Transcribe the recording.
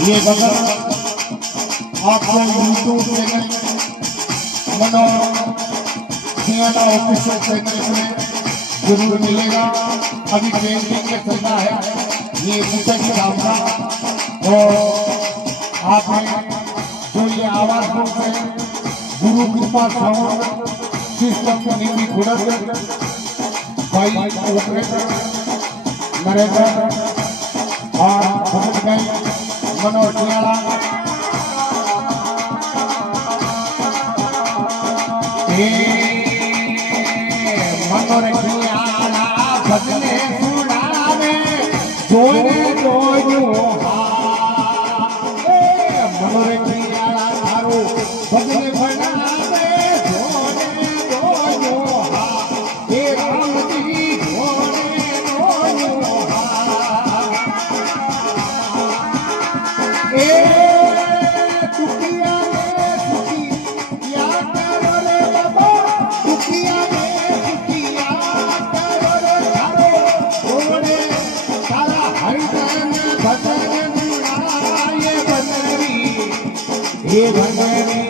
ये बगल आपको यूट्यूब चैनल मनो सियाना ऑफिशियल चैनल में जरूर मिलेगा। अभी ट्रेनिंग में चलता है ये मुझे काम का। और आपने जो ये आवाज सुनते हैं गुरु कृपा साउंड सिस्टम की नीति खुड़क भाई ऑपरेटर नरेंद्र और भगत भाई मनोज सियाला मनोज सियाला भजने सुनावे जोने जोयो मनोज सियाला थारो भजने बनावे जोने जोयो हे राम जी जोने जोयो ये भगवान